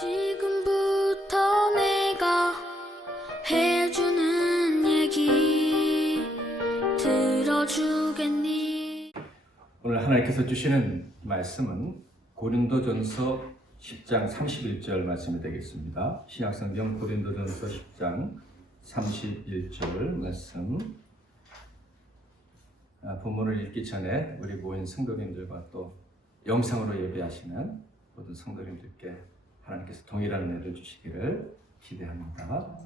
지금부터 내가 해주는 얘기 들어주겠니? 오늘 하나님께서 주시는 말씀은 고린도전서 10장 31절 말씀이 되겠습니다. 신약성경 고린도전서 10장 31절 말씀. 본문을 읽기 전에 우리 모인 성도님들과 또 영상으로 예배하시는 모든 성도님들께 하나님께서 동일한 은혜를 주시기를 기대합니다.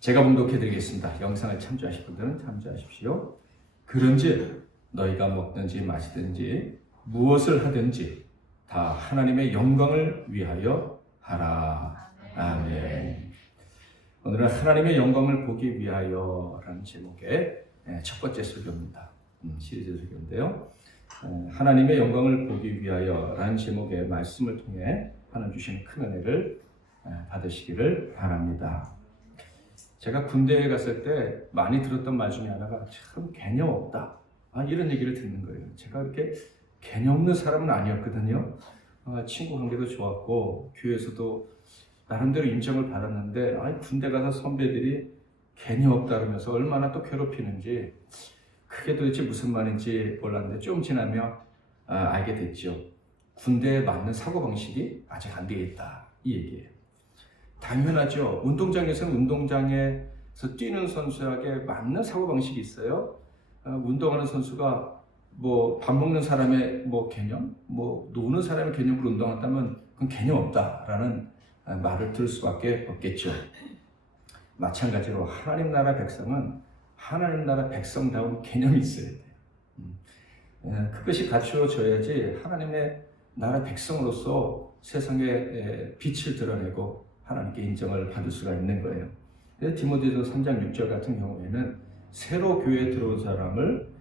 제가 봉독해 드리겠습니다. 영상을 참조하실 분들은 참조하십시오. 그런즉 너희가 먹든지 마시든지 무엇을 하든지 다 하나님의 영광을 위하여 하라. 아멘. 오늘은 하나님의 영광을 보기 위하여라는 제목의 첫 번째 설교입니다. 시리즈 설교인데요. 하나님의 영광을 보기 위하여라는 제목의 말씀을 통해 하나님 주시는 큰 은혜를 받으시기를 바랍니다. 제가 군대에 갔을 때 많이 들었던 말 중에 하나가 참 개념 없다. 이런 얘기를 듣는 거예요. 제가 그렇게 개념 없는 사람은 아니었거든요. 친구 관계도 좋았고 교회에서도 나름대로 인정을 받았는데 군대 가서 선배들이 개념 없다 그러면서 얼마나 또 괴롭히는지 그게 도대체 무슨 말인지 몰랐는데 좀 지나며 알게 됐죠. 군대에 맞는 사고방식이 아직 안 되어 있다 이 얘기예요. 당연하죠. 운동장에서는 운동장에서 뛰는 선수에게 맞는 사고방식이 있어요. 운동하는 선수가 뭐 밥 먹는 사람의 뭐 개념, 뭐 노는 사람의 개념으로 운동한다면 그건 개념 없다라는 말을 들을 수밖에 없겠죠. 마찬가지로 하나님 나라 백성은 하나님 나라 백성다운 개념이 있어야 돼요. 그것이 갖추어져야지 하나님의 나라 백성으로서 세상에 빛을 드러내고 하나님께 인정을 받을 수가 있는 거예요. 디모데전서 3장 6절 같은 경우에는 새로 교회에 들어온 사람을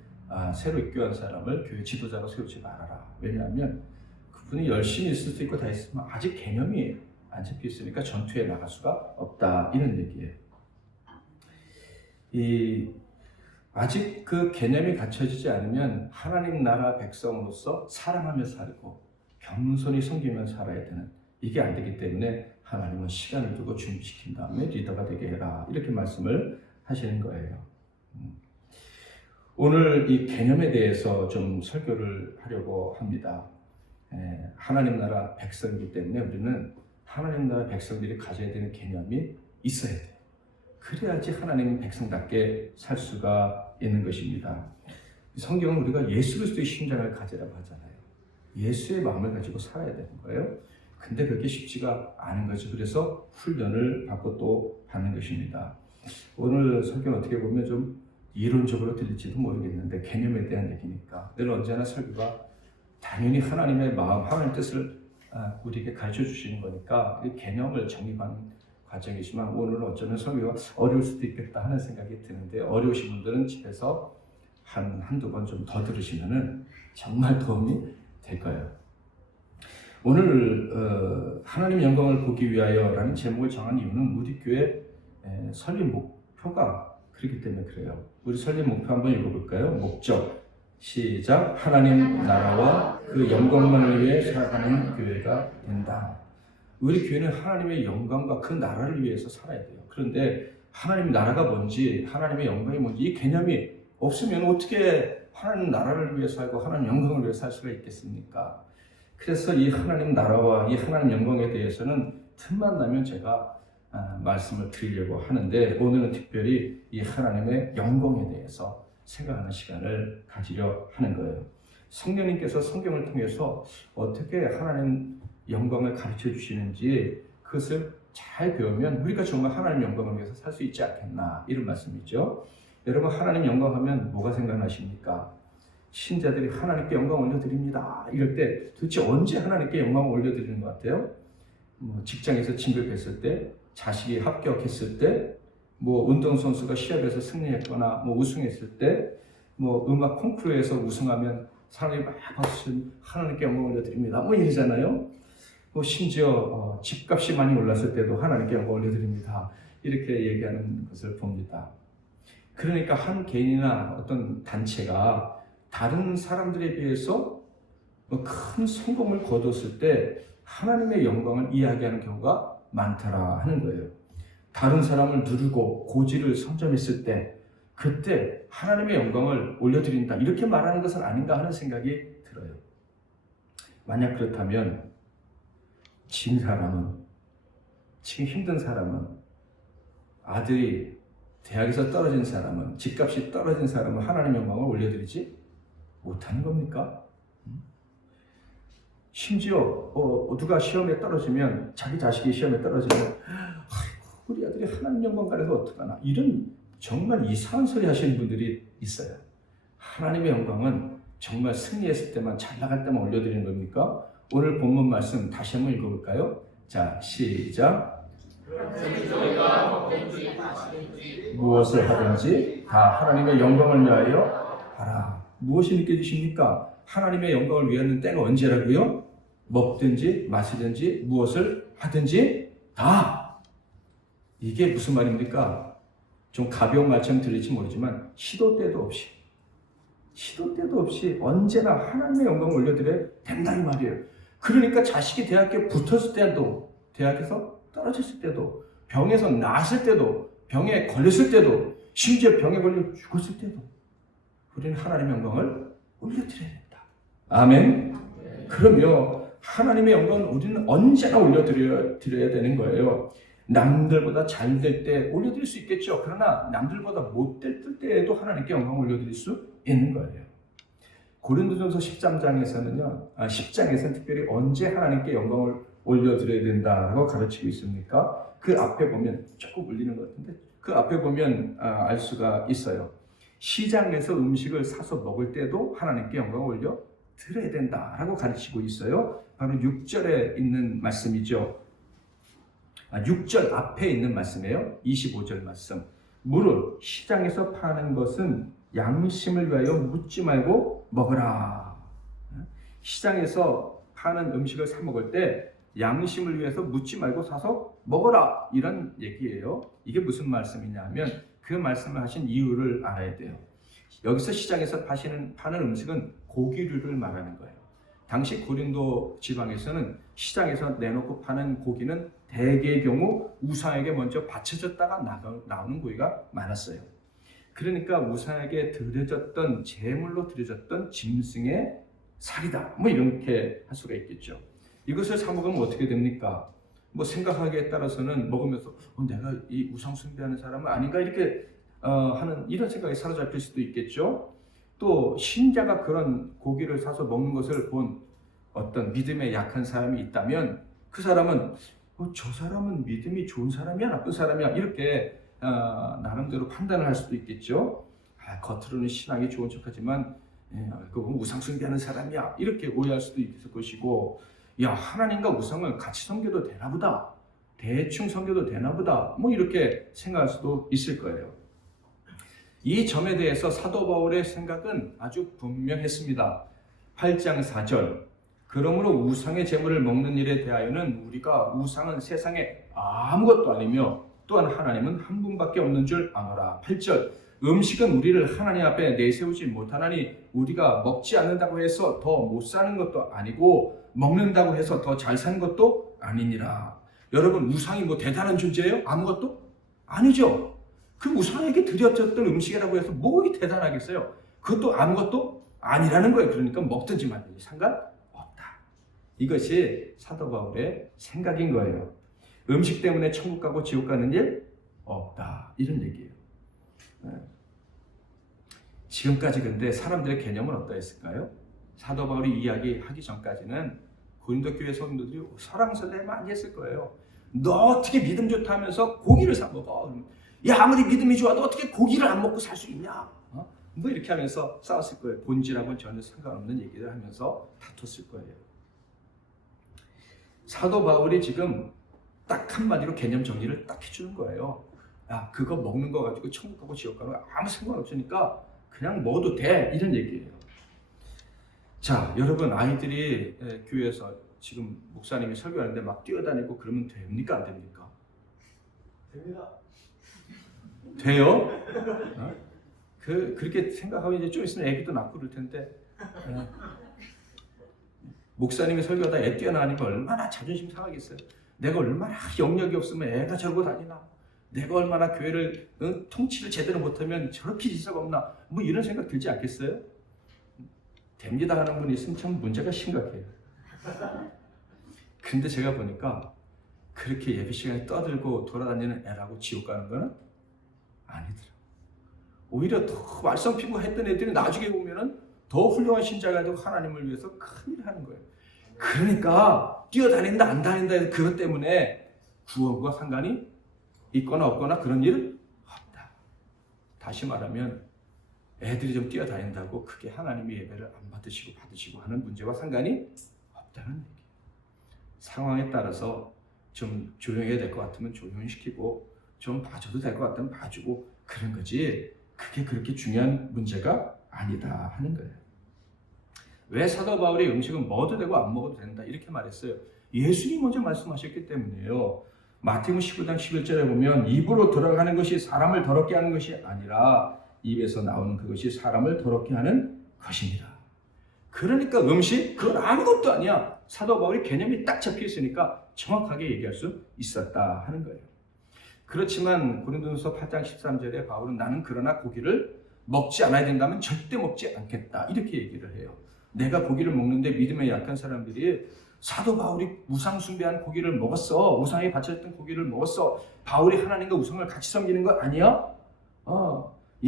새로 입교한 사람을 교회 지도자로 세우지 말아라. 왜냐하면 그분이 열심히 있을 수도 있고 다 있으면 아직 개념이 안 잡혀 있으니까 전투에 나갈 수가 없다 이런 얘기예요. 아직 그 개념이 갖춰지지 않으면 하나님 나라 백성으로서 사랑하며 살고 겸손히 섬기며 살아야 되는 이게 안 되기 때문에 하나님은 시간을 두고 준비시킨 다음에 리더가 되게 해라 이렇게 말씀을 하시는 거예요. 오늘 이 개념에 대해서 좀 설교를 하려고 합니다. 하나님 나라 백성이기 때문에 우리는 하나님 나라 백성들이 가져야 되는 개념이 있어야 돼요. 그래야지 하나님 백성답게 살 수가 있는 것입니다. 성경은 우리가 예수 그리스도의 심장을 가지라고 하잖아요. 예수의 마음을 가지고 살아야 되는 거예요. 근데 그게 쉽지가 않은 거죠. 그래서 훈련을 받고 또 받는 것입니다. 오늘 설교는 어떻게 보면 좀 이론적으로 들릴지도 모르겠는데 개념에 대한 얘기니까 늘 언제나 설교가 당연히 하나님의 마음, 하나님의 뜻을 우리에게 가르쳐 주시는 거니까 이 개념을 정립하는 과정이지만 오늘은 어쩌면 설교가 어려울 수도 있겠다 하는 생각이 드는데 어려우신 분들은 집에서 한두 번 좀 더 들으시면은 정말 도움이 될 거예요. 오늘 하나님 영광을 보기 위하여라는 제목을 정한 이유는 우리 교회 설립 목표가 그렇기 때문에 그래요. 우리 설립 목표 한번 읽어볼까요? 목적 시작. 하나님 나라와 그 영광만을 위해 살아가는 교회가 된다. 우리 교회는 하나님의 영광과 그 나라를 위해서 살아야 돼요. 그런데 하나님 나라가 뭔지 하나님의 영광이 뭔지 이 개념이 없으면 어떻게 하나님 나라를 위해 살고 하나님 영광을 위해 살 수가 있겠습니까? 그래서 이 하나님 나라와 이 하나님 영광에 대해서는 틈만 나면 제가 말씀을 드리려고 하는데 오늘은 특별히 이 하나님의 영광에 대해서 생각하는 시간을 가지려 하는 거예요. 성령님께서 성경을 통해서 어떻게 하나님 영광을 가르쳐 주시는지 그것을 잘 배우면 우리가 정말 하나님 영광을 위해서 살 수 있지 않겠나 이런 말씀이죠. 여러분 하나님 영광하면 뭐가 생각나십니까? 신자들이 하나님께 영광 올려드립니다. 이럴 때 도대체 언제 하나님께 영광을 올려드리는 것 같아요? 직장에서 진급했을 때, 자식이 합격했을 때, 운동선수가 시합에서 승리했거나 우승했을 때, 음악 콩쿠르에서 우승하면 사람들이 막 박수 하나님께 영광 올려드립니다. 이러잖아요. 심지어 집값이 많이 올랐을 때도 하나님께 영광 올려드립니다. 이렇게 얘기하는 것을 봅니다. 그러니까 한 개인이나 어떤 단체가 다른 사람들에 비해서 큰 성공을 거뒀을 때 하나님의 영광을 이야기하는 경우가 많더라 하는 거예요. 다른 사람을 누르고 고지를 선점했을 때 그때 하나님의 영광을 올려드린다 이렇게 말하는 것은 아닌가 하는 생각이 들어요. 만약 그렇다면 진 사람은, 지금 힘든 사람은, 아들이 대학에서 떨어진 사람은, 집값이 떨어진 사람은 하나님의 영광을 올려드리지 못하는 겁니까? 심지어 누가 시험에 떨어지면, 자기 자식이 시험에 떨어지면 우리 아들이 하나님 영광 가려서 어떡하나, 이런 정말 이상한 소리 하시는 분들이 있어요. 하나님의 영광은 정말 승리했을 때만, 잘 나갈 때만 올려드리는 겁니까? 오늘 본문 말씀 다시 한번 읽어볼까요? 자, 시작. 무엇을 하든지 다 하나님의 영광을 위하여 하라. 무엇이 느껴지십니까? 하나님의 영광을 위하는 때가 언제라고요? 먹든지 마시든지 무엇을 하든지 다. 이게 무슨 말입니까? 좀 가벼운 말처럼 들릴지 모르지만 시도 때도 없이 언제나 하나님의 영광을 올려드려야 된다 이 말이에요. 그러니까 자식이 대학교에 붙었을 때도, 대학에서 떨어졌을 때도, 병에서 나았을 때도, 병에 걸렸을 때도, 심지어 병에 걸려 죽었을 때도 우리는 하나님의 영광을 올려드려야 된다. 아멘. 그러면 하나님의 영광을 우리는 언제나 올려드려야 되는 거예요. 남들보다 잘 될 때 올려드릴 수 있겠죠. 그러나 남들보다 못 될 때에도 하나님께 영광을 올려드릴 수 있는 거예요. 고린도전서 10장에서는 특별히 언제 하나님께 영광을 올려드려야 된다라고 가르치고 있습니까? 그 앞에 보면 조금 울리는 것 같은데 그 앞에 보면 알 수가 있어요. 시장에서 음식을 사서 먹을 때도 하나님께 영광을 올려드려야 된다라고 가르치고 있어요. 바로 6절에 있는 말씀이죠. 6절 앞에 있는 말씀이에요. 25절 말씀. 무릇 시장에서 파는 것은 양심을 위하여 묻지 말고 먹으라. 시장에서 파는 음식을 사 먹을 때 양심을 위해서 묻지 말고 사서 먹어라 이런 얘기예요. 이게 무슨 말씀이냐면 그 말씀을 하신 이유를 알아야 돼요. 여기서 시장에서 파는 음식은 고기류를 말하는 거예요. 당시 고린도 지방에서는 시장에서 내놓고 파는 고기는 대개의 경우 우상에게 먼저 바쳐졌다가 나오는 고기가 많았어요. 그러니까 우상에게 드려졌던 제물로 드려졌던 짐승의 살이다. 뭐 이렇게 할 수가 있겠죠. 이것을 사 먹으면 어떻게 됩니까? 뭐 생각하기에 따라서는 먹으면서 내가 이 우상 숭배하는 사람은 아닌가 이렇게 하는 이런 생각에 사로잡힐 수도 있겠죠. 또 신자가 그런 고기를 사서 먹는 것을 본 어떤 믿음에 약한 사람이 있다면 그 사람은 저 사람은 믿음이 좋은 사람이야 나쁜 사람이야 이렇게 나름대로 판단을 할 수도 있겠죠. 겉으로는 신앙이 좋은 척하지만 그건 우상 숭배하는 사람이야 이렇게 오해할 수도 있을 것이고, 야 하나님과 우상을 같이 섬겨도 되나 보다, 대충 섬겨도 되나 보다 뭐 이렇게 생각할 수도 있을 거예요. 이 점에 대해서 사도 바울의 생각은 아주 분명했습니다. 8장 4절. 그러므로 우상의 제물을 먹는 일에 대하여는 우리가 우상은 세상에 아무것도 아니며 또한 하나님은 한 분밖에 없는 줄 아노라. 8절. 음식은 우리를 하나님 앞에 내세우지 못하나니 우리가 먹지 않는다고 해서 더 못 사는 것도 아니고 먹는다고 해서 더 잘 사는 것도 아니니라. 여러분 우상이 뭐 대단한 존재예요? 아무것도? 아니죠. 그 우상에게 드려졌던 음식이라고 해서 뭐가 대단하겠어요? 그것도 아무것도 아니라는 거예요. 그러니까 먹든지 말든지 상관없다. 이것이 사도 바울의 생각인 거예요. 음식 때문에 천국 가고 지옥 가는 일 없다. 이런 얘기예요. 지금까지 근데 사람들의 개념은 어떠했을까요? 사도 바울이 이야기하기 전까지는 고린도 교회 성도들이 설왕설래 많이 했을 거예요. 너 어떻게 믿음 좋다면서 고기를 사 먹어? 야 아무리 믿음이 좋아도 어떻게 고기를 안 먹고 살 수 있냐? 뭐 이렇게 하면서 싸웠을 거예요. 본질하고는 전혀 상관없는 얘기를 하면서 다퉜을 거예요. 사도 바울이 지금 딱 한마디로 개념 정리를 딱 해주는 거예요. 야 그거 먹는 거 가지고 천국 가고 지옥 가고 아무 상관없으니까 그냥 먹어도 돼 이런 얘기예요. 자 여러분 아이들이 교회에서 지금 목사님이 설교하는데 막 뛰어다니고 그러면 됩니까 안 됩니까? 됩니다. 돼요? 그렇게 생각하면 이제 좀 있으면 애기도 낳고 그럴 텐데 목사님이 설교하다 애 뛰어나니까 얼마나 자존심 상하겠어요. 내가 얼마나 영역이 없으면 애가 저러고 다니나. 내가 얼마나 교회를 통치를 제대로 못하면 저렇게 지사가 없나. 뭐 이런 생각 들지 않겠어요? 됩니다 하는 분이 있으면 참 문제가 심각해요. 근데 제가 보니까 그렇게 예배 시간에 떠들고 돌아다니는 애라고 지옥 가는 거는 아니더라고요. 오히려 더 말썽 피고 했던 애들이 나중에 보면은 더 훌륭한 신자가 되고 하나님을 위해서 큰일을 하는 거예요. 그러니까 뛰어다닌다 안 다닌다 해서 그것 때문에 구원과 상관이 있거나 없거나 그런 일은 없다. 다시 말하면 애들이 좀 뛰어다닌다고 그게 하나님의 예배를 안 받으시고 하는 문제와 상관이 없다는 얘기예요. 상황에 따라서 좀 조용해야 될 것 같으면 조용시키고 좀 봐줘도 될 것 같으면 봐주고 그런 거지 그게 그렇게 중요한 문제가 아니다 하는 거예요. 왜 사도 바울이 음식은 먹어도 되고 안 먹어도 된다 이렇게 말했어요? 예수님이 먼저 말씀하셨기 때문이에요. 마태복음 19장 11절에 보면 입으로 들어가는 것이 사람을 더럽게 하는 것이 아니라 입에서 나오는 그것이 사람을 더럽게 하는 것입니다. 그러니까 음식 그건 아무것도 아니야. 사도 바울이 개념이 딱 잡혀 있으니까 정확하게 얘기할 수 있었다 하는 거예요. 그렇지만 고린도전서 8장 13절에 바울은 나는 그러나 고기를 먹지 않아야 된다면 절대 먹지 않겠다 이렇게 얘기를 해요. 내가 고기를 먹는데 믿음에 약한 사람들이 사도 바울이 우상 숭배한 고기를 먹었어. 우상에 바쳐졌던 고기를 먹었어. 바울이 하나님과 우상을 같이 섬기는 거 아니야?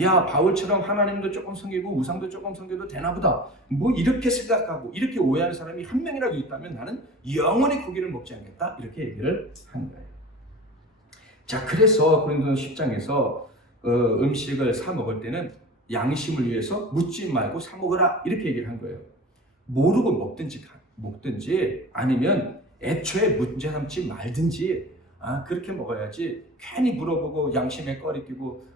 야 바울처럼 하나님도 조금 섬기고 우상도 조금 섬겨도 되나 보다. 뭐 이렇게 생각하고 이렇게 오해하는 사람이 한 명이라도 있다면 나는 영원히 고기를 먹지 않겠다. 이렇게 얘기를 한 거예요. 자, 그래서 고린도전 10장에서 음식을 사 먹을 때는 양심을 위해서 묻지 말고 사 먹으라 이렇게 얘기를 한 거예요. 모르고 먹든지 아니면 애초에 문제 삼지 말든지 그렇게 먹어야지 괜히 물어보고 양심에 꺼리 끼고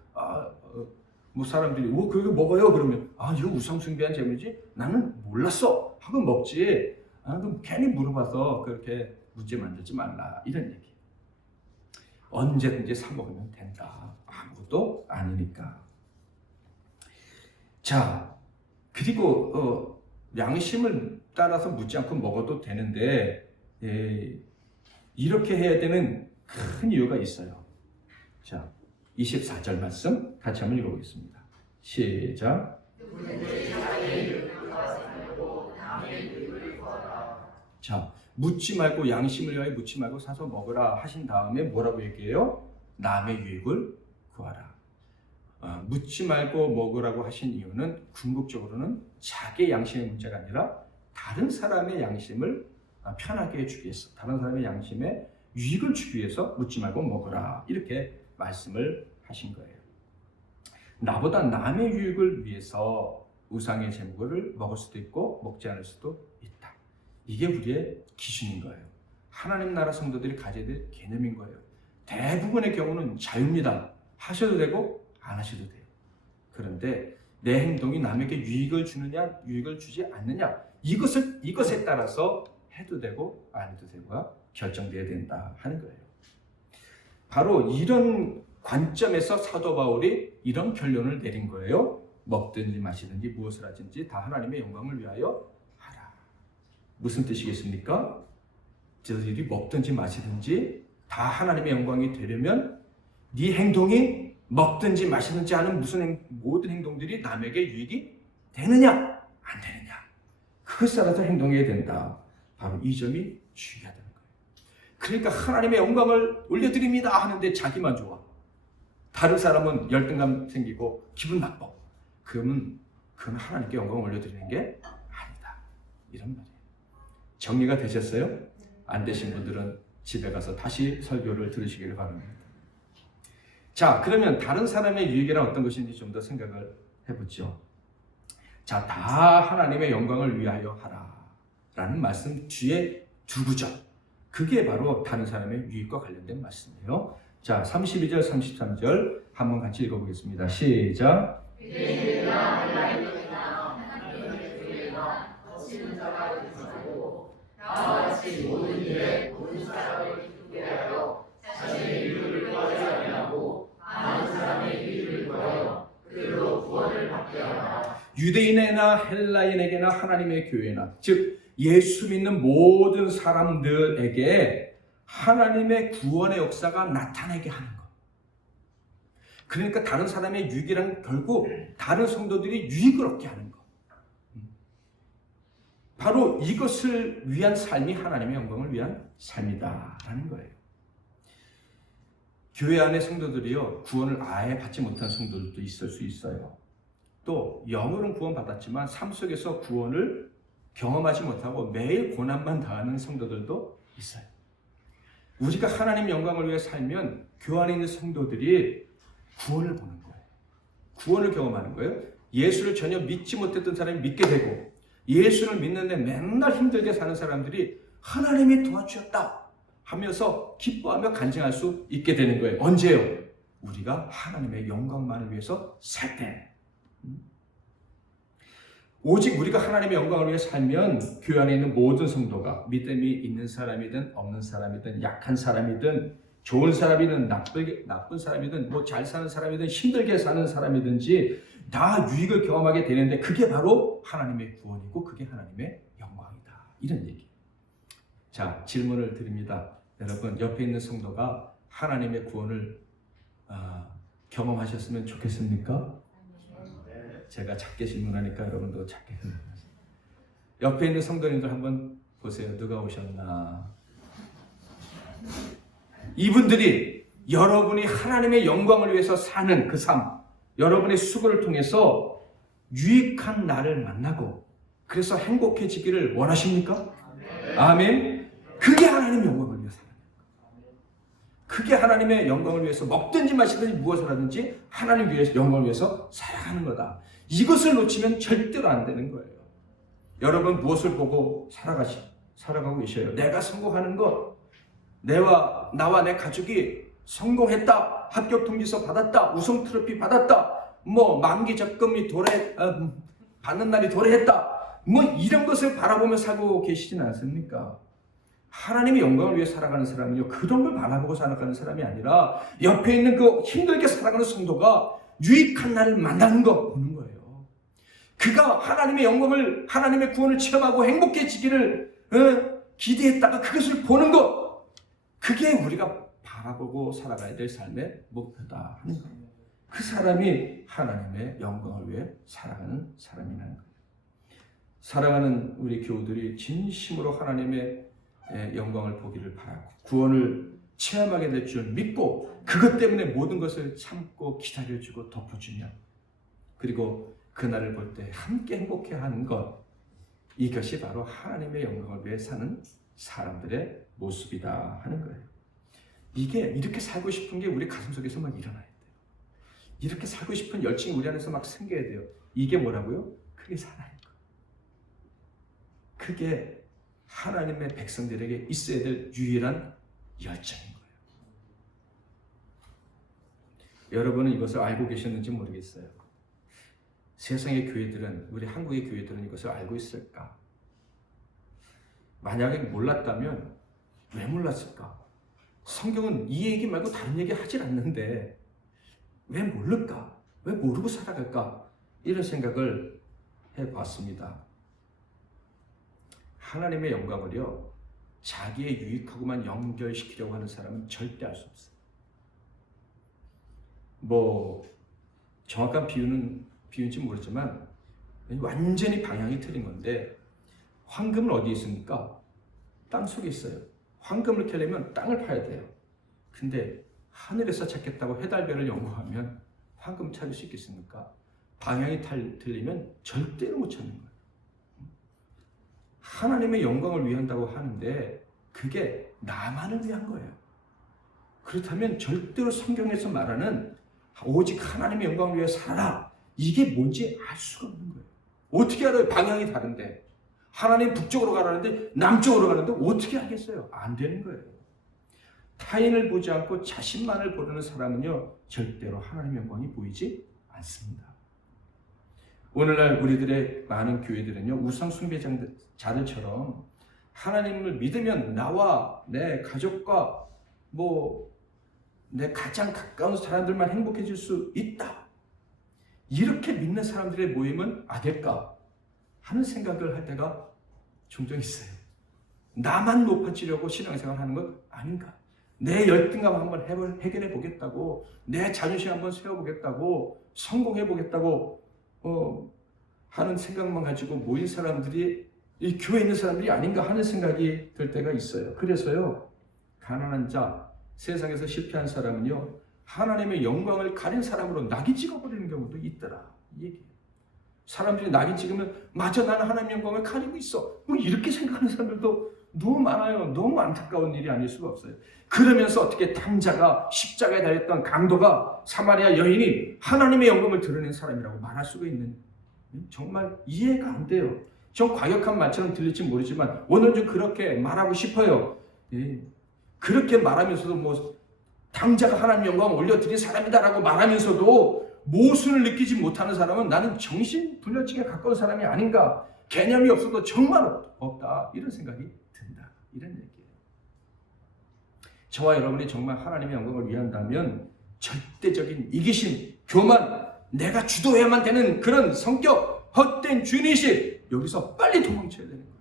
뭐 사람들이 그거 먹어요 그러면 이거 우상 숭배한 재물이지 나는 몰랐어 하고 먹지 그럼 괜히 물어봐서 그렇게 문제 만들지 말라 이런 얘기. 언제든지 사 먹으면 된다. 아무것도 아니니까. 자, 그리고 양심을 따라서 묻지 않고 먹어도 되는데 이렇게 해야 되는 큰 이유가 있어요. 자, 24절 말씀 같이 한번 읽어보겠습니다. 시작. 자, 묻지 말고 양심을 위하여 묻지 말고 사서 먹으라 하신 다음에 뭐라고 얘기해요? 남의 유익을 구하라. 묻지 말고 먹으라고 하신 이유는 궁극적으로는 자기의 양심의 문제가 아니라 다른 사람의 양심을 편하게 해주기 위해서, 다른 사람의 양심에 유익을 주기 위해서 묻지 말고 먹으라 이렇게 말씀을 하신 거예요. 나보다 남의 유익을 위해서 우상의 제물을 먹을 수도 있고 먹지 않을 수도 있다. 이게 우리의 기준인 거예요. 하나님 나라 성도들이 가져야 될 개념인 거예요. 대부분의 경우는 자유입니다. 하셔도 되고 안 하셔도 돼요. 그런데 내 행동이 남에게 유익을 주느냐 유익을 주지 않느냐 이것에 따라서 해도 되고 안 해도 되고가 결정돼야 된다 하는 거예요. 바로 이런 관점에서 사도 바울이 이런 결론을 내린 거예요. 먹든지 마시든지 무엇을 하든지 다 하나님의 영광을 위하여 하라. 무슨 뜻이겠습니까? 저들이 먹든지 마시든지 다 하나님의 영광이 되려면 네 행동이 먹든지 마시든지 하는 모든 행동들이 남에게 유익이 되느냐 안 되느냐 그것 따라서 행동해야 된다. 바로 이 점이 중요하다는 거예요. 그러니까 하나님의 영광을 올려드립니다 하는데 자기만 좋아. 다른 사람은 열등감 생기고 기분 나빠. 그건 하나님께 영광을 올려드리는 게 아니다. 이런 말이에요. 정리가 되셨어요? 안 되신 분들은 집에 가서 다시 설교를 들으시기를 바랍니다. 자, 그러면 다른 사람의 유익이란 어떤 것인지 좀 더 생각을 해보죠. 자, 다 하나님의 영광을 위하여 하라 라는 말씀 뒤에 두 구절, 그게 바로 다른 사람의 유익과 관련된 말씀이에요. 자, 32절, 33절 한번 같이 읽어보겠습니다. 시작. 다같이 모든 일에 모든 사람을 기쁘게 하여 자신의 유익을 구하지 아니하고 많은 사람의 유익을 구하여 그들로 구원을 받게 하라. 유대인에게나 헬라인에게나 하나님의 교회나 즉 예수 믿는 모든 사람들에게 하나님의 구원의 역사가 나타나게 하는 것. 그러니까 다른 사람의 유익이란 결국 다른 성도들이 유익을 얻게 하는 것. 바로 이것을 위한 삶이 하나님의 영광을 위한 삶이다라는 거예요. 교회 안의 성도들이요, 구원을 아예 받지 못한 성도들도 있을 수 있어요. 또 영으로는 구원 받았지만 삶 속에서 구원을 경험하지 못하고 매일 고난만 당하는 성도들도 있어요. 우리가 하나님 영광을 위해 살면 교회 안에 있는 성도들이 구원을 보는 거예요. 구원을 경험하는 거예요. 예수를 전혀 믿지 못했던 사람이 믿게 되고, 예수를 믿는데 맨날 힘들게 사는 사람들이 하나님이 도와주셨다 하면서 기뻐하며 간증할 수 있게 되는 거예요. 언제요? 우리가 하나님의 영광만을 위해서 살 때. 오직 우리가 하나님의 영광을 위해 살면 교회 안에 있는 모든 성도가 믿음이 있는 사람이든 없는 사람이든 약한 사람이든 좋은 사람이든 나쁜 사람이든 뭐 잘 사는 사람이든 힘들게 사는 사람이든지 다 유익을 경험하게 되는데, 그게 바로 하나님의 구원이고 그게 하나님의 영광이다, 이런 얘기. 자, 질문을 드립니다. 여러분, 옆에 있는 성도가 하나님의 구원을 경험하셨으면 좋겠습니까? 제가 작게 질문하니까 여러분도 작게 질문하세요. 옆에 있는 성도님들 한번 보세요. 누가 오셨나? 이분들이 여러분이 하나님의 영광을 위해서 사는 그 삶, 여러분의 수고를 통해서 유익한 나를 만나고 그래서 행복해지기를 원하십니까? 아멘. 그게 하나님의 영광을 위해서 사는 거예요. 그게 하나님의 영광을 위해서 먹든지 마시든지 무엇을 하든지 하나님 위해서, 영광을 위해서 살아가는 거다. 이것을 놓치면 절대로 안 되는 거예요. 여러분, 무엇을 보고 살아가고 계셔요? 내가 성공하는 것, 나와 내 가족이 성공했다, 합격 통지서 받았다, 우승 트로피 받았다, 뭐 만기 적금이 받는 날이 도래했다, 뭐 이런 것을 바라보며 살고 계시진 않습니까? 하나님의 영광을 위해 살아가는 사람은요, 그런 걸 바라보고 살아가는 사람이 아니라 옆에 있는 그 힘들게 살아가는 성도가 유익한 날을 만나는 거 보는 거예요. 그가 하나님의 영광을, 하나님의 구원을 체험하고 행복해지기를 기대했다가 그것을 보는 것, 그게 우리가 바라보고 살아가야 될 삶의 목표다 하는 거예요. 그 사람이 하나님의 영광을 위해 살아가는 사람이라는 거예요. 사랑하는 우리 교우들이 진심으로 하나님의 영광을 보기를 바라고 구원을 체험하게 될 줄 믿고 그것 때문에 모든 것을 참고 기다려주고 덮어주며, 그리고 그날을 볼 때 함께 행복해하는 것, 이것이 바로 하나님의 영광을 위해 사는 사람들의 모습이다 하는 거예요. 이렇게 살고 싶은 게 우리 가슴속에서 막 일어나야 돼요. 이렇게 살고 싶은 열정이 우리 안에서 막 생겨야 돼요. 이게 뭐라고요? 그게 사랑인 거예요. 그게 하나님의 백성들에게 있어야 될 유일한 열정인 거예요. 여러분은 이것을 알고 계셨는지 모르겠어요. 세상의 교회들은, 우리 한국의 교회들은 이것을 알고 있을까? 만약에 몰랐다면 왜 몰랐을까? 성경은 이 얘기 말고 다른 얘기 하질 않는데 왜 모를까? 왜 모르고 살아갈까? 이런 생각을 해봤습니다. 하나님의 영광을요, 자기의 유익하고만 연결시키려고 하는 사람은 절대 할 수 없어요. 뭐 정확한 비유인지 모르지만 완전히 방향이 틀린 건데, 황금은 어디에 있습니까? 땅 속에 있어요. 황금을 캐려면 땅을 파야 돼요. 근데 하늘에서 찾겠다고 해달별을 연구하면 황금 찾을 수 있겠습니까? 방향이 틀리면 절대로 못 찾는 거예요. 하나님의 영광을 위한다고 하는데 그게 나만을 위한 거예요. 그렇다면 절대로 성경에서 말하는 오직 하나님의 영광을 위해 살아라, 이게 뭔지 알 수가 없는 거예요. 어떻게 알아요? 방향이 다른데. 하나님 북쪽으로 가라는데 남쪽으로 가는데 어떻게 알겠어요? 안 되는 거예요. 타인을 보지 않고 자신만을 보려는 사람은요, 절대로 하나님의 영광이 보이지 않습니다. 오늘날 우리들의 많은 교회들은요, 우상 숭배자들처럼 하나님을 믿으면 나와 내 가족과 내 가장 가까운 사람들만 행복해질 수 있다, 이렇게 믿는 사람들의 모임은 아닐까 하는 생각을 할 때가 종종 있어요. 나만 높아지려고 신앙생활 하는 건 아닌가? 내 열등감 한번 해결해 보겠다고, 내 자존심 한번 세워보겠다고, 성공해 보겠다고 하는 생각만 가지고 모인 사람들이 이 교회에 있는 사람들이 아닌가 하는 생각이 들 때가 있어요. 그래서요, 가난한 자, 세상에서 실패한 사람은요, 하나님의 영광을 가린 사람으로 낙인 찍어버리는 경우도 있더라. 이 얘기예요. 사람들이 낙인 찍으면 맞아, 나는 하나님의 영광을 가리고 있어. 뭐 이렇게 생각하는 사람들도 너무 많아요. 너무 안타까운 일이 아닐 수가 없어요. 그러면서 어떻게 당자가 십자가에 달렸던 강도가 사마리아 여인이 하나님의 영광을 드러낸 사람이라고 말할 수가 있는, 정말 이해가 안 돼요. 좀 과격한 말처럼 들릴지 모르지만 오늘 좀 그렇게 말하고 싶어요. 예. 그렇게 말하면서도 뭐 당자가 하나님 영광을 올려드린 사람이다라고 말하면서도 모순을 느끼지 못하는 사람은 나는 정신분열증에 가까운 사람이 아닌가, 개념이 없어도 정말 없다, 이런 생각이 든다, 이런 얘기예요. 저와 여러분이 정말 하나님의 영광을 위한다면 절대적인 이기심, 교만, 내가 주도해야만 되는 그런 성격, 헛된 주인의식, 여기서 빨리 도망쳐야 되는 거예요.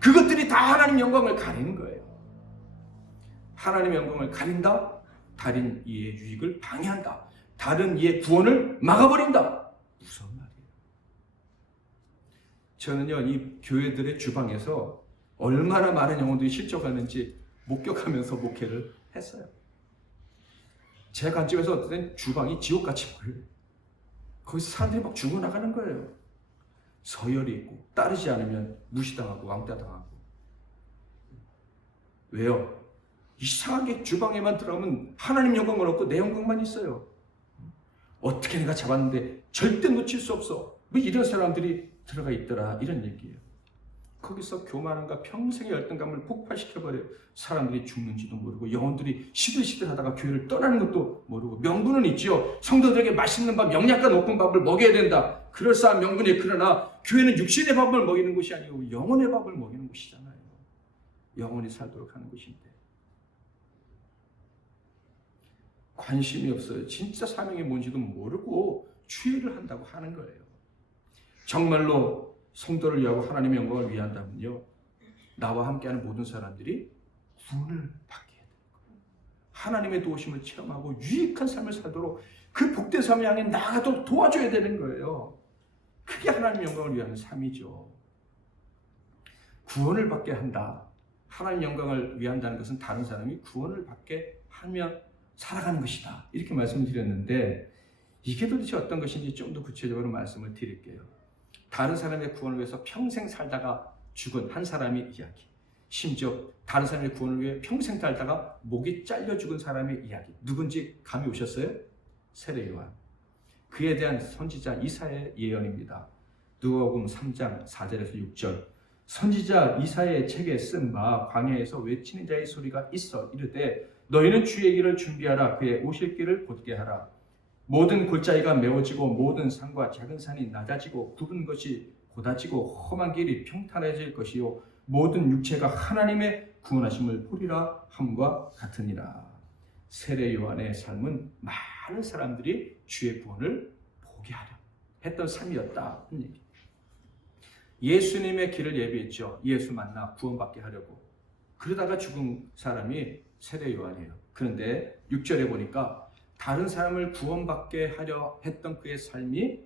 그것들이 다 하나님 영광을 가리는 거예요. 하나님의 영광을 가린다, 다른 이의 유익을 방해한다, 다른 이의 구원을 막아버린다. 무서운 말이에요. 저는요, 이 교회들의 주방에서 얼마나 많은 영혼들이 실족하는지 목격하면서 목회를 했어요. 제 관점에서 어떤 때는 주방이 지옥같이 보여요. 거기서 사람들이 막 죽어나가는 거예요. 서열이 있고 따르지 않으면 무시당하고 왕따당하고. 왜요? 이상하게 주방에만 들어가면 하나님 영광을 얻고 내 영광만 있어요. 어떻게 내가 잡았는데 절대 놓칠 수 없어, 뭐 이런 사람들이 들어가 있더라, 이런 얘기예요. 거기서 교만함과 평생의 열등감을 폭발시켜버려요. 사람들이 죽는지도 모르고 영혼들이 시들시들하다가 교회를 떠나는 것도 모르고. 명분은 있지요. 성도들에게 맛있는 밥, 영양가 높은 밥을 먹여야 된다, 그럴싸한 명분이. 그러나 교회는 육신의 밥을 먹이는 곳이 아니고 영혼의 밥을 먹이는 곳이잖아요. 영혼이 살도록 하는 곳인데 관심이 없어요. 진짜 사명이 뭔지도 모르고 추회를 한다고 하는 거예요. 정말로 성도를 위하고 하나님의 영광을 위한다면요, 나와 함께하는 모든 사람들이 구원을 받게 해야 되는 거예요. 하나님의 도우심을 체험하고 유익한 삶을 살도록 그 복된 삶을 향해 나아가도록 도와줘야 되는 거예요. 그게 하나님의 영광을 위하는 삶이죠. 구원을 받게 한다, 하나님 영광을 위한다는 것은 다른 사람이 구원을 받게 하며 살아가는 것이다, 이렇게 말씀을 드렸는데, 이게 도대체 어떤 것인지 좀 더 구체적으로 말씀을 드릴게요. 다른 사람의 구원을 위해서 평생 살다가 죽은 한 사람의 이야기, 심지어 다른 사람의 구원을 위해 평생 살다가 목이 잘려 죽은 사람의 이야기, 누군지 감이 오셨어요? 세례 요한. 그에 대한 선지자 이사야의 예언입니다. 누가복음 3장 4절에서 6절. 선지자 이사야의 책에 쓴 바 광야에서 외치는 자의 소리가 있어 이르되, 너희는 주의 길을 준비하라, 그의 오실 길을 곧게 하라. 모든 골짜기가 메워지고 모든 산과 작은 산이 낮아지고 굽은 것이 곧아지고 험한 길이 평탄해질 것이요, 모든 육체가 하나님의 구원하심을 보리라 함과 같으니라. 세례 요한의 삶은 많은 사람들이 주의 구원을 보게 하려 했던 삶이었다. 예수님의 길을 예비했죠. 예수 만나 구원받게 하려고. 그러다가 죽은 사람이 세례 요한이에요. 그런데 6절에 보니까 다른 사람을 구원받게 하려 했던 그의 삶이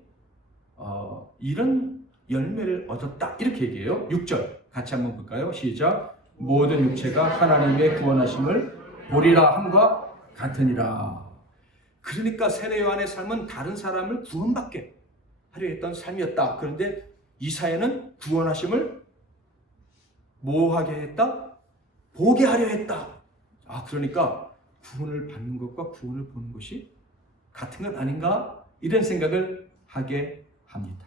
이런 열매를 얻었다, 이렇게 얘기해요. 6절 같이 한번 볼까요? 시작. 모든 육체가 하나님의 구원하심을 보리라 함과 같으니라. 그러니까 세례 요한의 삶은 다른 사람을 구원받게 하려 했던 삶이었다. 그런데 이사야는 구원하심을 뭐하게 했다? 보게 하려 했다. 그러니까 구원을 받는 것과 구원을 보는 것이 같은 것 아닌가? 이런 생각을 하게 합니다.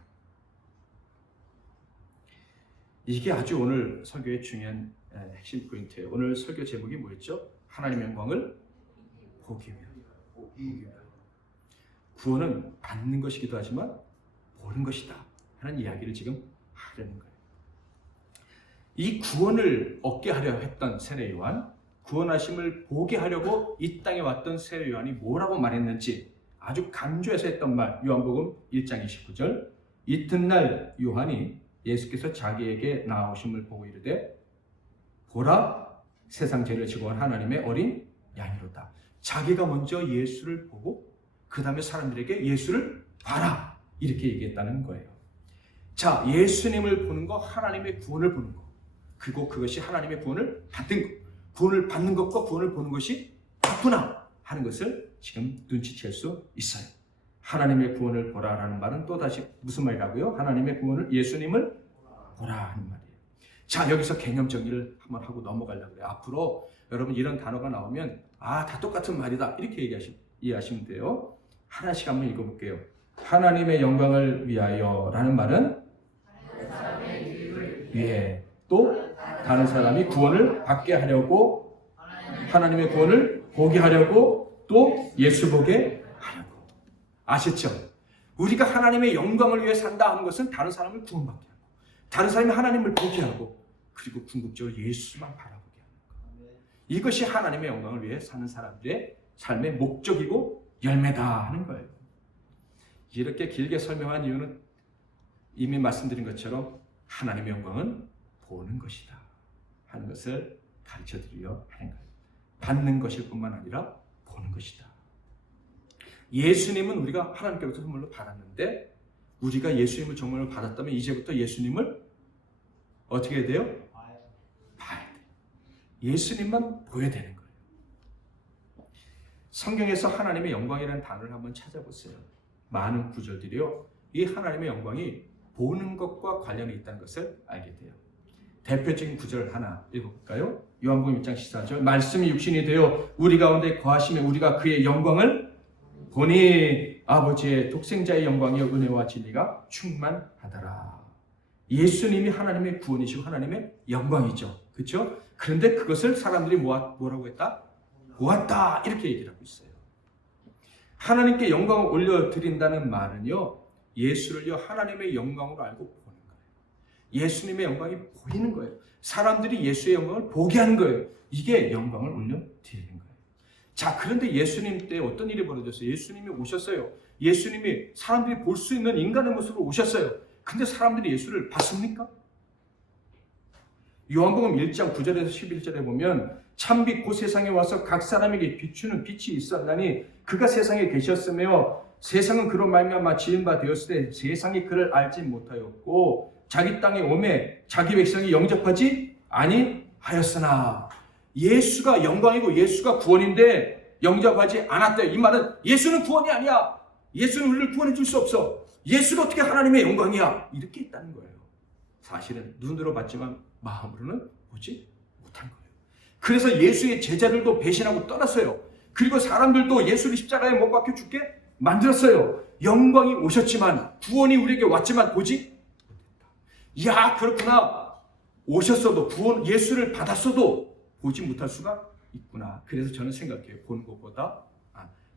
이게 아주 오늘 설교의 중요한 핵심 포인트예요. 오늘 설교 제목이 뭐였죠? 하나님의 영광을 보기 위하여. 구원은 받는 것이기도 하지만 보는 것이다 하는 이야기를 지금 하려는 거예요. 이 구원을 얻게 하려 했던 세례 요한, 구원하심을 보게 하려고 이 땅에 왔던 세례 요한이 뭐라고 말했는지 아주 강조해서 했던 말, 요한복음 1장 29절. 이튿날 요한이 예수께서 자기에게 나오심을 보고 이르되 보라 세상 죄를 지고 온 하나님의 어린 양이로다. 자기가 먼저 예수를 보고 그 다음에 사람들에게 예수를 봐라 이렇게 얘기했다는 거예요. 자, 예수님을 보는 거, 하나님의 구원을 보는 거, 그리고 그것이 하나님의 구원을 받는 것, 구원을 받는 것과 구원을 보는 것이 같구나 하는 것을 지금 눈치챌 수 있어요. 하나님의 구원을 보라라는 말은 또다시 무슨 말이라고요? 하나님의 구원을, 예수님을 보라 하는 말이에요. 자, 여기서 개념 정리를 한번 하고 넘어가려고 해요. 앞으로 여러분 이런 단어가 나오면 다 똑같은 말이다 이렇게 이해하시면 돼요. 하나씩 한번 읽어볼게요. 하나님의 영광을 위하여 라는 말은 위해, 또 다른 사람이 구원을 받게 하려고, 하나님의 구원을 보게 하려고, 또 예수 보게 하려고. 아시죠? 우리가 하나님의 영광을 위해 산다 하는 것은 다른 사람을 구원받게 하고, 다른 사람이 하나님을 보게 하고, 그리고 궁극적으로 예수만 바라보게 하는 것. 이것이 하나님의 영광을 위해 사는 사람들의 삶의 목적이고 열매다 하는 거예요. 이렇게 길게 설명한 이유는 이미 말씀드린 것처럼 하나님의 영광은 보는 것이다 하는 것을 가르쳐드리려 하는 거예요. 받는 것일 뿐만 아니라 보는 것이다. 예수님은 우리가 하나님께로부터 선물로 받았는데, 우리가 예수님을 정말로 받았다면 이제부터 예수님을 어떻게 해야 돼요? 봐야 돼요. 예수님만 보여야 되는 거예요. 성경에서 하나님의 영광이라는 단어를 한번 찾아보세요. 많은 구절들이요, 이 하나님의 영광이 보는 것과 관련이 있다는 것을 알게 돼요. 대표적인 구절 하나 읽어볼까요? 요한복음 1장 14절, 말씀이 육신이 되어 우리 가운데 거하시며 우리가 그의 영광을 보니 아버지의 독생자의 영광이여 은혜와 진리가 충만하더라. 예수님이 하나님의 구원이시고 하나님의 영광이죠. 그렇죠? 그런데 그것을 사람들이 뭐라고 했다? 보았다 이렇게 얘기를 하고 있어요. 하나님께 영광을 올려드린다는 말은요, 예수를요 하나님의 영광으로 알고 보는 거예요. 예수님의 영광이 보이는 거예요. 사람들이 예수의 영광을 보게 하는 거예요. 이게 영광을 올려드리는 거예요. 자, 그런데 예수님 때 어떤 일이 벌어졌어요? 예수님이 오셨어요. 예수님이 사람들이 볼 수 있는 인간의 모습으로 오셨어요. 근데 사람들이 예수를 봤습니까? 요한복음 1장 9절에서 11절에 보면 참빛 곧 세상에 와서 각 사람에게 비추는 빛이 있었나니 그가 세상에 계셨으며 세상은 그로 말미암아 지은 바 되었을 때 세상이 그를 알지 못하였고 자기 땅에 오매 자기 백성이 영접하지 아니하였으나. 예수가 영광이고 예수가 구원인데 영접하지 않았대요. 이 말은 예수는 구원이 아니야. 예수는 우리를 구원해 줄 수 없어. 예수가 어떻게 하나님의 영광이야. 이렇게 있다는 거예요. 사실은 눈으로 봤지만 마음으로는 보지 못한 거예요. 그래서 예수의 제자들도 배신하고 떠났어요. 그리고 사람들도 예수를 십자가에 못 박혀 죽게 만들었어요. 영광이 오셨지만, 구원이 우리에게 왔지만 보지 못했다. 야, 그렇구나. 오셨어도 구원, 예수를 받았어도 보지 못할 수가 있구나. 그래서 저는 생각해요. 보는 것보다,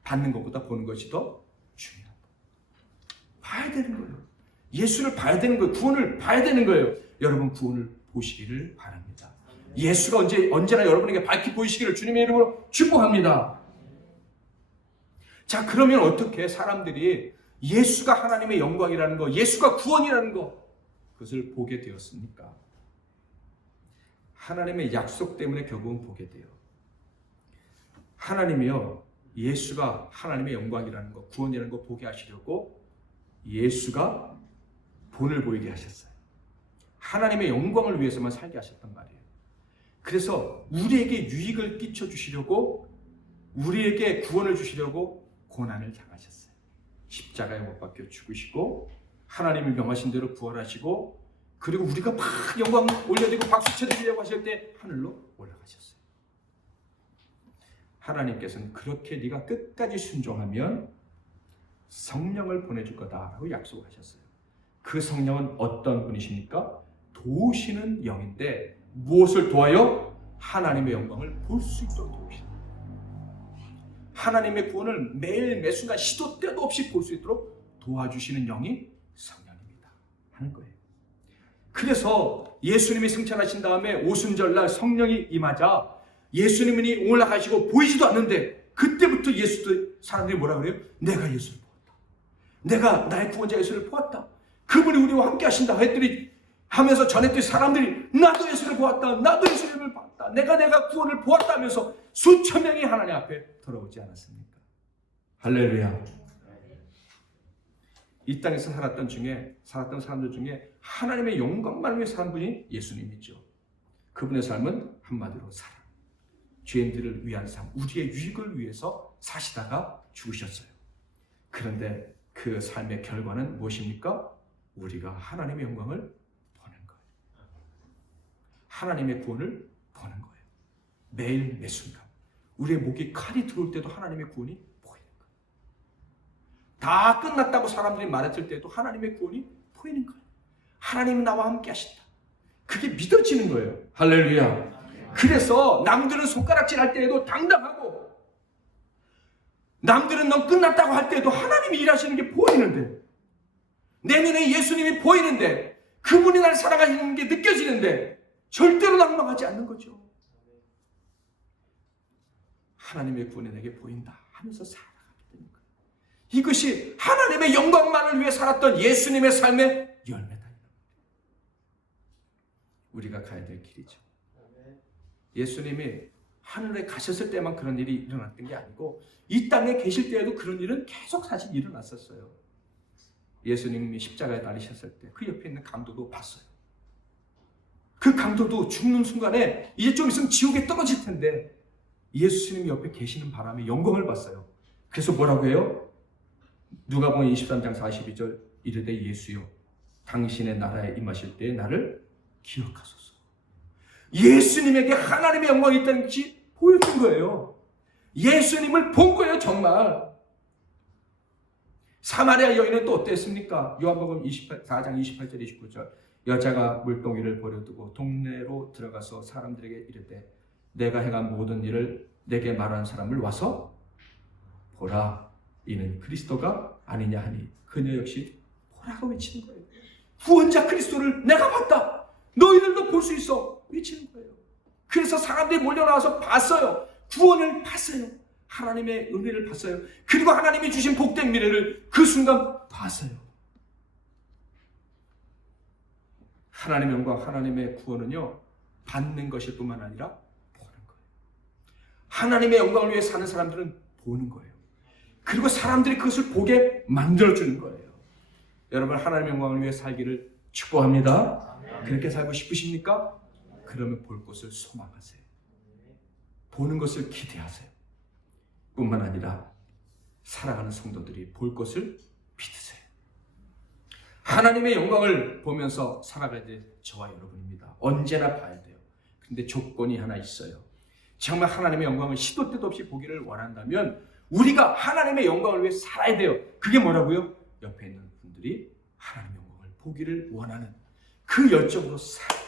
받는 것보다 보는 것이 더 중요하다. 봐야 되는 거예요. 예수를 봐야 되는 거예요. 구원을 봐야 되는 거예요. 여러분, 구원을 보시기를 바랍니다. 예수가 언제나 여러분에게 밝히 보이시기를 주님의 이름으로 축복합니다. 자, 그러면 어떻게 사람들이 예수가 하나님의 영광이라는 거, 예수가 구원이라는 거, 그것을 보게 되었습니까? 하나님의 약속 때문에 결국은 보게 돼요. 하나님이요, 예수가 하나님의 영광이라는 거, 구원이라는 거 보게 하시려고 예수가 본을 보이게 하셨어요. 하나님의 영광을 위해서만 살게 하셨단 말이에요. 그래서 우리에게 유익을 끼쳐주시려고, 우리에게 구원을 주시려고 고난을 당하셨어요. 십자가에 못 박혀 죽으시고 하나님이 명하신 대로 부활하시고, 그리고 우리가 막 영광 올려드리고 박수 쳐드리려고 하실 때 하늘로 올라가셨어요. 하나님께서는 그렇게 네가 끝까지 순종하면 성령을 보내줄 거다라고 약속하셨어요. 그 성령은 어떤 분이십니까? 도우시는 영인데 무엇을 도와요? 하나님의 영광을 볼 수 있도록 도우십니다. 하나님의 구원을 매일 매순간 시도 때도 없이 볼 수 있도록 도와주시는 영이 성령입니다 하는 거예요. 그래서 예수님이 승천하신 다음에 오순절날 성령이 임하자 예수님이 올라가시고 보이지도 않는데, 그때부터 사람들이 뭐라 그래요? 내가 예수를 보았다. 내가 나의 구원자 예수를 보았다. 그분이 우리와 함께 하신다 했더니 하면서 전했더니 사람들이 나도 예수를 보았다, 나도 예수님을 봤다, 내가 구원을 보았다 하면서 수천 명이 하나님 앞에 돌아오지 않았습니까? 할렐루야. 이 땅에서 살았던 사람들 중에 하나님의 영광만을 위해 산 분이 예수님이죠. 그분의 삶은 한마디로 사랑, 죄인들을 위한 삶, 우리의 유익을 위해서 사시다가 죽으셨어요. 그런데 그 삶의 결과는 무엇입니까? 우리가 하나님의 영광을 보는 거예요. 하나님의 구원을 보는 거예요. 매일 매 순간 우리의 목에 칼이 들어올 때도 하나님의 구원이 보이는 거예요. 다 끝났다고 사람들이 말했을 때도 하나님의 구원이 보이는 거예요. 하나님은 나와 함께 하신다. 그게 믿어지는 거예요. 할렐루야. 그래서 남들은 손가락질 할 때에도 당당하고, 남들은 넌 끝났다고 할 때도 하나님이 일하시는 게 보이는데, 내 눈에 예수님이 보이는데, 그분이 날 사랑하시는 게 느껴지는데 절대로 낭망하지 않는 거죠. 하나님의 구원이 내게 보인다 하면서 살아가게 되는 거예요. 이것이 하나님의 영광만을 위해 살았던 예수님의 삶의 열매다. 우리가 가야 될 길이죠. 예수님이 하늘에 가셨을 때만 그런 일이 일어났던 게 아니고 이 땅에 계실 때에도 그런 일은 계속 사실 일어났었어요. 예수님이 십자가에 달리셨을 때 그 옆에 있는 강도도 봤어요. 그 강도도 죽는 순간에 이제 좀 있으면 지옥에 떨어질 텐데 예수님 옆에 계시는 바람에 영광을 봤어요. 그래서 뭐라고 해요? 누가복음 23장 42절 이르되 예수여 당신의 나라에 임하실 때에 나를 기억하소서. 예수님에게 하나님의 영광이 있다는 것이 보여준 거예요. 예수님을 본 거예요. 정말. 사마리아 여인은 또 어땠습니까? 요한복음 4장 28절 29절 여자가 물동이를 버려두고 동네로 들어가서 사람들에게 이르되 내가 행한 모든 일을 내게 말하는 사람을 와서 보라. 이는 그리스도가 아니냐 하니 그녀 역시 보라고 외치는 거예요. 구원자 그리스도를 내가 봤다. 너희들도 볼 수 있어. 외치는 거예요. 그래서 사람들이 몰려나와서 봤어요. 구원을 봤어요. 하나님의 은혜를 봤어요. 그리고 하나님이 주신 복된 미래를 그 순간 봤어요. 하나님의 영광, 하나님의 구원은요, 받는 것일 뿐만 아니라 보는 거예요. 하나님의 영광을 위해 사는 사람들은 보는 거예요. 그리고 사람들이 그것을 보게 만들어주는 거예요. 여러분, 하나님의 영광을 위해 살기를 축복합니다. 그렇게 살고 싶으십니까? 그러면 볼 것을 소망하세요. 보는 것을 기대하세요. 뿐만 아니라 살아가는 성도들이 볼 것을 믿으세요. 하나님의 영광을 보면서 살아가야 될 저와 여러분입니다. 언제나 봐야 돼요. 근데 조건이 하나 있어요. 정말 하나님의 영광을 시도 때도 없이 보기를 원한다면 우리가 하나님의 영광을 위해 살아야 돼요. 그게 뭐라고요? 옆에 있는 분들이 하나님의 영광을 보기를 원하는 그 열정으로 살아야 돼요.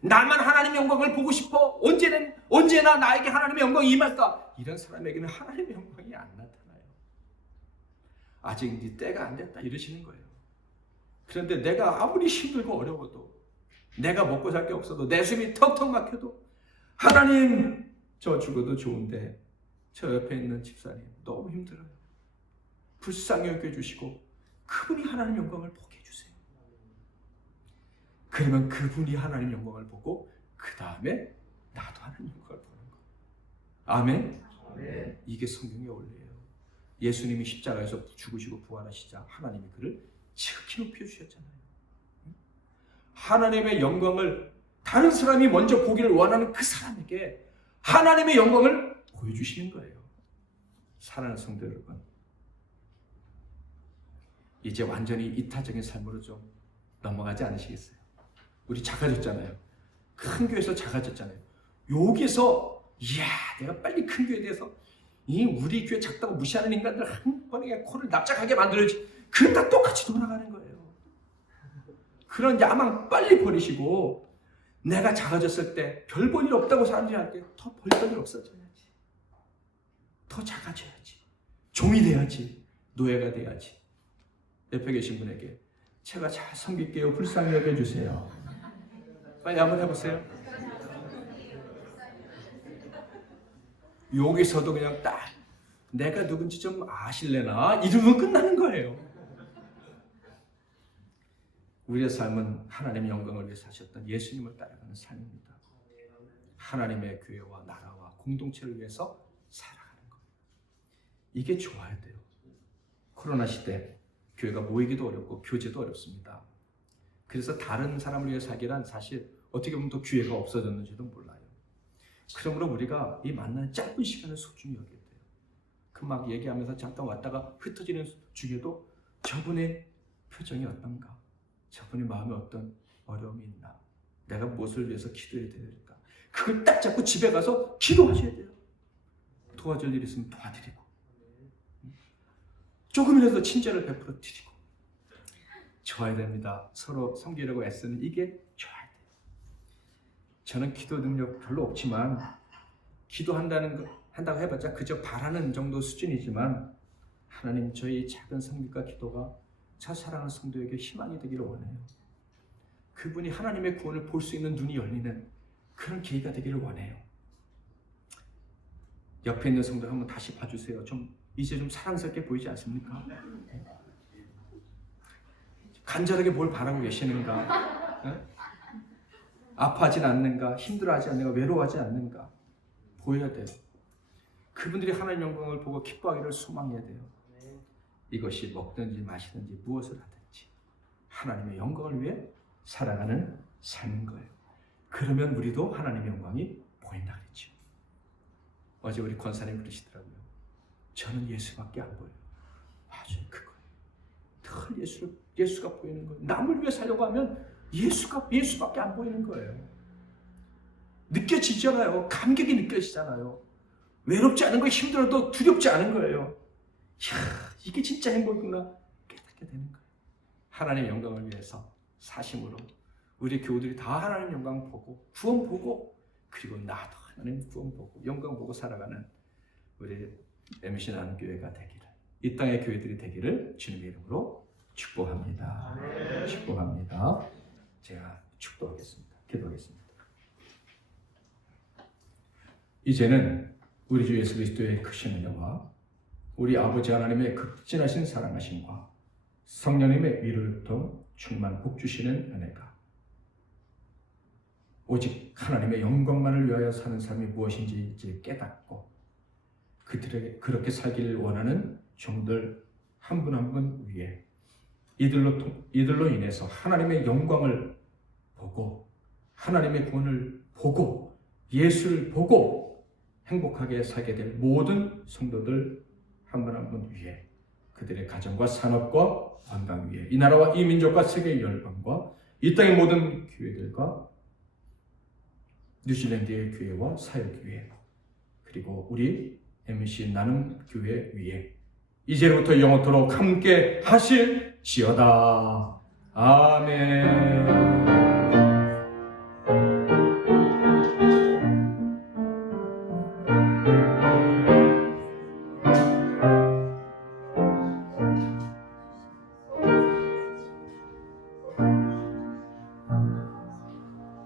나만 하나님의 영광을 보고 싶어. 언제나 나에게 하나님의 영광이 임할까? 이런 사람에게는 하나님의 영광이 안 나타나요. 아직 네 때가 안 됐다 이러시는 거예요. 그런데 내가 아무리 힘들고 어려워도, 내가 먹고 살 게 없어도, 내 숨이 턱턱 막혀도, 하나님 저 죽어도 좋은데 저 옆에 있는 집사님 너무 힘들어요. 불쌍히 여겨주시고 그분이 하나님 영광을 보게 해주세요. 그러면 그분이 하나님 영광을 보고 그 다음에 나도 하나님 영광을 보는 거예요. 아멘? 아멘. 이게 성경의 원리예요. 예수님이 십자가에서 죽으시고 부활하시자 하나님이 그를 지극히 높여주셨잖아요. 하나님의 영광을 다른 사람이 먼저 보기를 원하는 그 사람에게 하나님의 영광을 보여주시는 거예요. 사랑하는 성도 여러분, 이제 완전히 이타적인 삶으로 좀 넘어가지 않으시겠어요? 우리 작아졌잖아요. 큰 교회에서 작아졌잖아요. 여기서 이야 내가 빨리 큰 교회에 대해서 이 우리 교회 작다고 무시하는 인간들 한 번에 코를 납작하게 만들어야지. 그럼 다 똑같이 돌아가는 거예요. 그런 야망 빨리 버리시고 내가 작아졌을 때 별 볼 일 없다고 사람들이 할 때 더 별 일 없어져야지. 더 작아져야지. 종이 돼야지. 노예가 돼야지. 옆에 계신 분에게 제가 잘 섬길게요. 불쌍히 여겨주세요. 빨리 한번 해보세요. 여기서도 그냥 딱 내가 누군지 좀 아실래나? 이러면 끝나는 거예요. 우리의 삶은 하나님의 영광을 위해 사셨던 예수님을 따라가는 삶입니다. 하나님의 교회와 나라와 공동체를 위해서 살아가는 것. 이게 좋아야 돼요. 코로나 시대 교회가 모이기도 어렵고 교제도 어렵습니다. 그래서 다른 사람을 위해 살기란 사실 어떻게 보면 또 기회가 없어졌는지도 몰라요. 그러므로 우리가 이 만나는 짧은 시간을 소중히 여겨야 돼요. 그 막 얘기하면서 잠깐 왔다가 흩어지는 중에도 저분의 표정이 어떤가? 저분의 마음에 어떤 어려움이 있나? 내가 무엇을 위해서 기도해야 될까? 그걸 딱 잡고 집에 가서 기도하셔야 돼요. 도와줄 일 있으면 도와드리고 조금이라도 친절을 베풀어 드리고 좋아야 됩니다. 서로 섬기려고 애쓰는 이게 좋아야 돼요. 저는 기도 능력 별로 없지만 한다고 해봤자 그저 바라는 정도 수준이지만 하나님 저희 작은 섬기과 기도가 저 사랑하는 성도에게 희망이 되기를 원해요. 그분이 하나님의 구원을 볼 수 있는 눈이 열리는 그런 계기가 되기를 원해요. 옆에 있는 성도 한번 다시 봐주세요. 이제 좀 사랑스럽게 보이지 않습니까? 간절하게 뭘 바라고 계시는가? 아파하진 않는가? 힘들어하지 않는가? 외로워하지 않는가? 보여야 돼요. 그분들이 하나님의 영광을 보고 기뻐하기를 소망해야 돼요. 이것이 먹든지 마시든지 무엇을 하든지 하나님의 영광을 위해 살아가는 삶인 거예요. 그러면 우리도 하나님의 영광이 보인다 그랬죠. 어제 우리 권사님 그러시더라고요. 저는 예수밖에 안 보여요. 맞아요. 그거예요. 늘 예수가 보이는 거예요. 남을 위해 살려고 하면 예수밖에 안 보이는 거예요. 느껴지잖아요. 감격이 느껴지잖아요. 외롭지 않은 거, 힘들어도 두렵지 않은 거예요. 이야, 이게 진짜 행복이구나 깨닫게 되는 거예요. 하나님의 영광을 위해서 사심으로 우리 교우들이 다 하나님 영광 보고 구원 보고 그리고 나도 하나님 구원 보고 영광 보고 살아가는 우리 MC 나눔 교회가 되기를, 이 땅의 교회들이 되기를 주님의 이름으로 축복합니다. 축복합니다. 제가 축도하겠습니다. 기도하겠습니다. 이제는 우리 주 예수 그리스도의 크신 은혜와 우리 아버지 하나님의 극진하신 사랑하심과 성령님의 위로부터 충만 복 주시는 은혜가 오직 하나님의 영광만을 위하여 사는 삶이 무엇인지 이제 깨닫고 그들에게 그렇게 살기를 원하는 종들 한 분 한 분 위에 이들로 인해서 하나님의 영광을 보고 하나님의 구원을 보고 예수를 보고 행복하게 살게 될 모든 성도들 한 분 한 분 위에 그들의 가정과 산업과 건강 위에 이 나라와 이 민족과 세계 열방과 이 땅의 모든 교회들과 뉴질랜드의 교회와 사역교회 그리고 우리 MC 나눔 교회 위에 이제부터 영원토록 함께 하실지어다. 아멘.